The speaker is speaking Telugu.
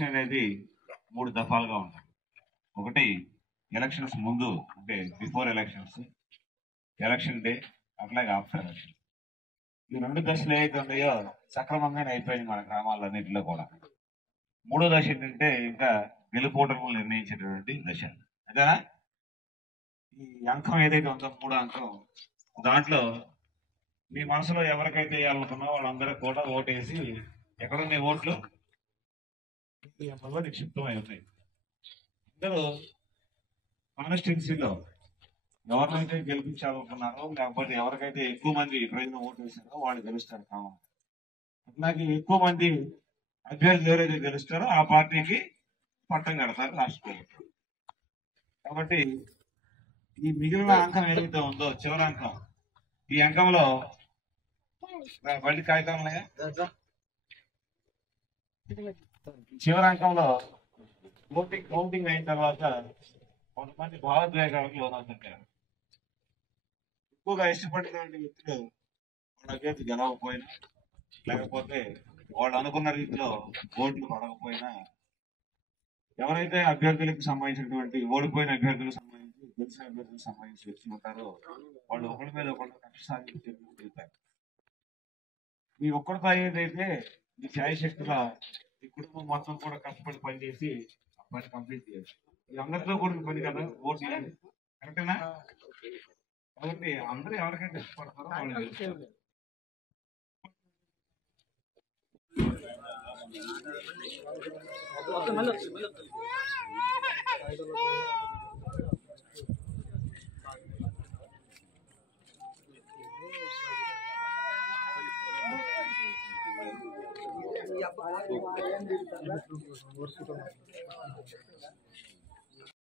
ఎలక్షన్ అనేది 3 దఫాలుగా ఉంటుంది. ఒకటి ఎలక్షన్స్ ముందు, అంటే బిఫోర్ ఎలక్షన్స్, ఎలక్షన్ డే, అట్లాగే ఆఫ్టర్ ఎలక్షన్. ఈ 2 దశలు ఏవైతే ఉన్నాయో సక్రమంగానే అయిపోయింది మన గ్రామాలన్నింటిలో కూడా. 3వ దశ ఏంటంటే ఇంకా గెలుపోటములు నిర్ణయించేటటువంటి దశ. అంతేనా? ఈ అంకం ఏదైతే ఉందో 3వ అంకం, దాంట్లో మీ మనసులో ఎవరికైతే వేయాలనుకున్నా వాళ్ళందరూ కూడా ఓటేసి ఎక్కడున్న ఓట్లు నిక్షిప్తమై ఉన్నాయి. అందరూ కాన్స్టిట్యున్సీలో ఎవరినైతే గెలిపించాలనుకున్నారో, లేకపోతే ఎవరికైతే ఎక్కువ మంది ప్రజలు ఓటు వేశారో వాళ్ళు గెలుస్తారు కావాలి. అట్లాగే ఎక్కువ మంది అభ్యర్థులు ఎవరైతే గెలుస్తారో ఆ పార్టీకి పట్టం కడతారు రాష్ట్ర ప్రభుత్వం. కాబట్టి ఈ మిగిలిన అంకం ఏదైతే ఉందో, చివరి అంకం, ఈ అంకంలో బళ్ళి కాగితాలు ఉన్నాయా? చివరి అంకంలో కౌంటింగ్ అయిన తర్వాత కొంతమంది భావోద్వేగాలకు లోనవుతుంటారు. ఎక్కువగా ఇష్టపడినటువంటి వ్యక్తులు వాళ్ళ అభ్యర్థి గెలవకపోయినా, లేకపోతే వాళ్ళు అనుకున్న రీతిలో ఓట్లు పడకపోయినా, ఎవరైతే అభ్యర్థులకు సంబంధించినటువంటి ఓడిపోయిన అభ్యర్థులకు సంబంధించి, గెలిచిన అభ్యర్థులకు సంబంధించి వ్యక్తులు ఉంటారో వాళ్ళు ఒకరి మీద ఒకళ్ళు కక్ష సాధించారు. మీ ఒక్కరితో అయ్యేదైతే మీ ఛాయశక్తుల ఈ కుటుంబం మొత్తం కూడా కష్టపడి పనిచేసి ఆ పని కంప్లీట్ చేయొచ్చు. ఈ అందరితో కూడిన పని కదా ఓటు చేయాలి, కరెక్టేనా? కాబట్టి అందరూ ఎవరికైతే ఇష్టపడతారో వాళ్ళు గెలుస్తారు.